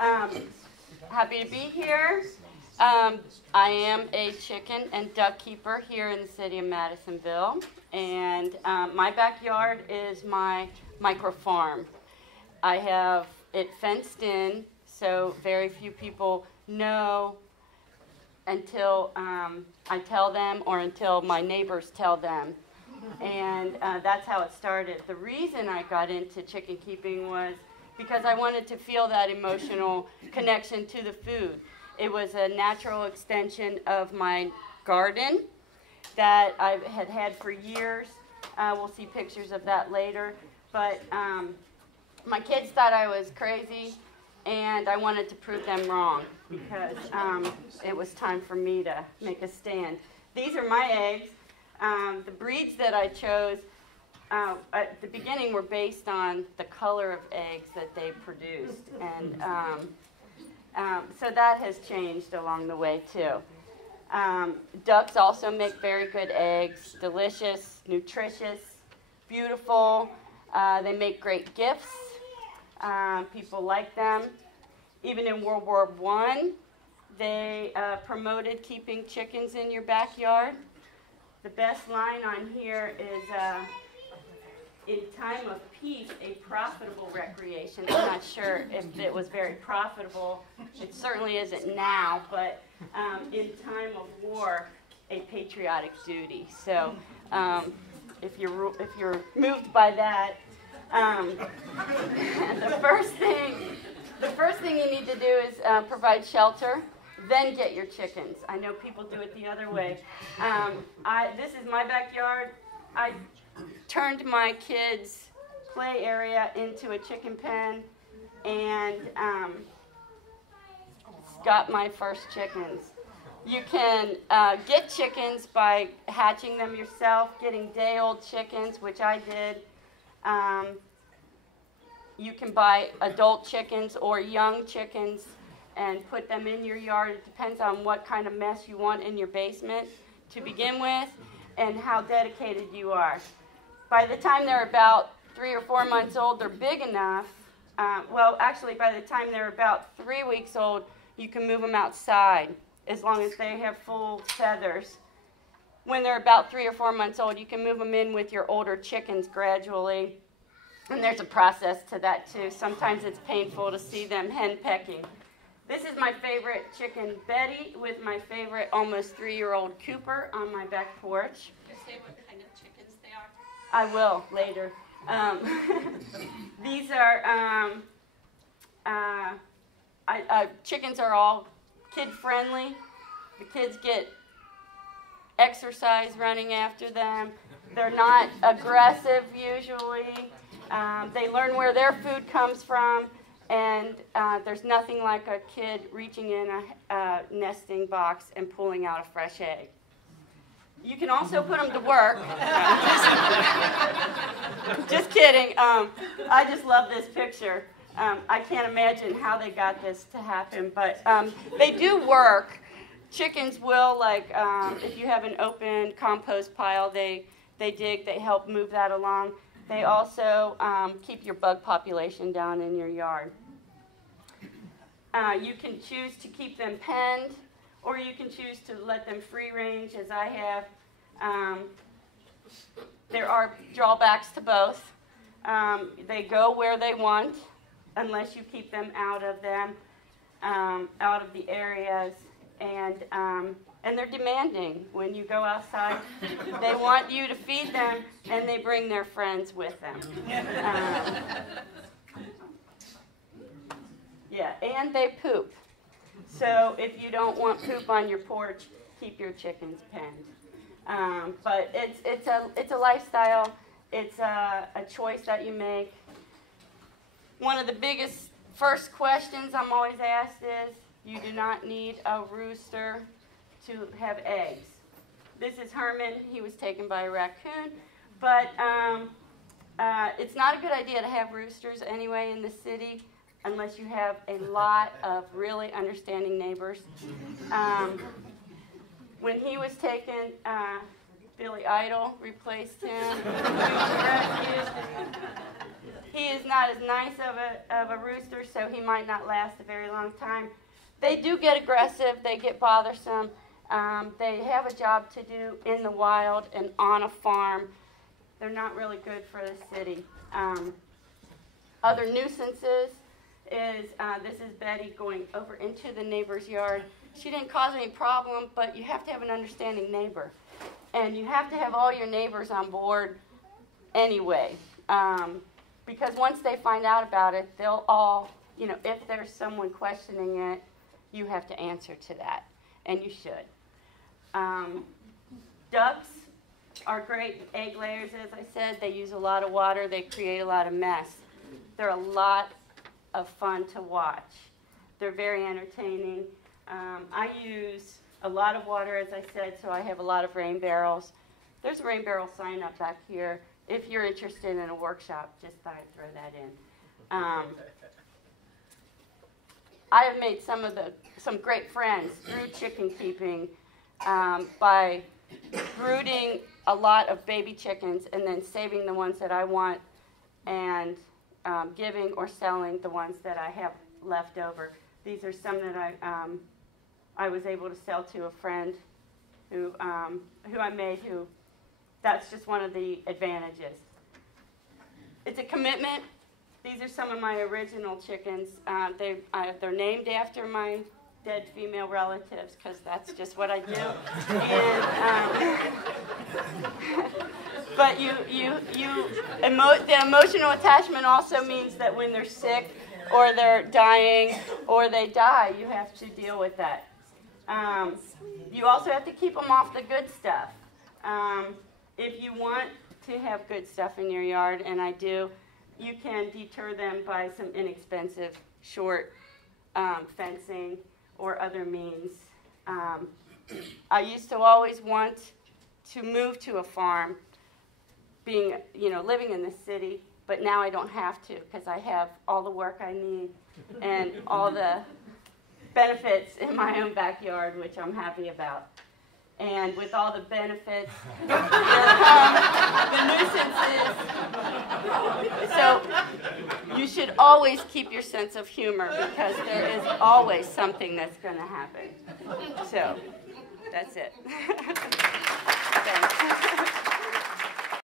Um, Happy to be here. I am a chicken and duck keeper here in the city of Madisonville, and my backyard is my micro farm. I have it fenced in, so very few people know until I tell them or until my neighbors tell them. And that's how it started. The reason I got into chicken keeping was because I wanted to feel that emotional connection to the food. It was a natural extension of my garden that I had had for years. We'll see pictures of that later. But my kids thought I was crazy, and I wanted to prove them wrong because it was time for me to make a stand. These are my eggs. The breeds that I chose at the beginning were based on the color of eggs that they produced, and so that has changed along the way too. Ducks also make very good eggs, delicious, nutritious, beautiful. They make great gifts. People like them. Even in World War I, they promoted keeping chickens in your backyard. The best line on here is, in time of peace, a profitable recreation. I'm not sure if it was very profitable. It certainly isn't now, but in time of war, a patriotic duty. So if you're moved by that, the first thing you need to do is provide shelter. Then get your chickens. I know people do it the other way. This is my backyard. I turned my kids' play area into a chicken pen and got my first chickens. You can get chickens by hatching them yourself, getting day-old chickens, which I did. You can buy adult chickens or young chickens and put them in your yard. It depends on what kind of mess you want in your basement to begin with and how dedicated you are. By the time they're about 3 or 4 months old, they're big enough. Well, actually, by the time they're about 3 weeks old, you can move them outside as long as they have full feathers. When they're about 3 or 4 months old, you can move them in with your older chickens gradually. And there's a process to that, too. Sometimes it's painful to see them henpecking. This is my favorite chicken, Betty, with my favorite almost 3-year-old Cooper on my back porch. Can you say what kind of chickens they are? I will later. These are, chickens are all kid-friendly. The kids get exercise running after them. They're not aggressive usually. They learn where their food comes from. And there's nothing like a kid reaching in a nesting box and pulling out a fresh egg. You can also put them to work. Just kidding. I just love this picture. I can't imagine how they got this to happen, but they do work. Chickens will, like, if you have an open compost pile, they dig, they help move that along. They also keep your bug population down in your yard. You can choose to keep them penned, or you can choose to let them free range, as I have. There are drawbacks to both. They go where they want, unless you keep them out of the areas, and they're demanding. When you go outside, they want you to feed them, and they bring their friends with them. Yeah, and they poop. So if you don't want poop on your porch, keep your chickens penned. But it's a lifestyle. It's a choice that you make. One of the biggest first questions I'm always asked is, you do not need a rooster to have eggs. This is Herman. He was taken by a raccoon. But it's not a good idea to have roosters anyway in the city unless you have a lot of really understanding neighbors. When he was taken, Billy Idol replaced him. He is not as nice of a rooster, so he might not last a very long time. They do get aggressive. They get bothersome. They have a job to do in the wild and on a farm. They're not really good for the city. Other nuisances is, this is Betty going over into the neighbor's yard. She didn't cause any problem, but you have to have an understanding neighbor. And you have to have all your neighbors on board anyway. Because once they find out about it, they'll all, if there's someone questioning it, you have to answer to that. And you should. Ducks are great egg layers, as I said. They use a lot of water. They create a lot of mess. They're a lot of fun to watch. They're very entertaining. I use a lot of water, as I said, so I have a lot of rain barrels. There's a rain barrel sign up back here. If you're interested in a workshop, just thought I'd throw that in. I have made some great friends through chicken keeping by brooding a lot of baby chickens and then saving the ones that I want and giving or selling the ones that I have left over. These are some that I was able to sell to a friend who I made. That's just one of the advantages. It's a commitment. These are some of my original chickens. They're named after my dead female relatives because that's just what I do. But the emotional attachment also means that when they're sick or they're dying or they die, you have to deal with that. You also have to keep them off the good stuff. If you want to have good stuff in your yard, and I do, you can deter them by some inexpensive short fencing or other means. I used to always want to move to a farm, living in the city, but now I don't have to because I have all the work I need and all the benefits in my own backyard, which I'm happy about. And with all the benefits, there come the nuisances. So you should always keep your sense of humor because there is always something that's going to happen. So that's it. Thanks.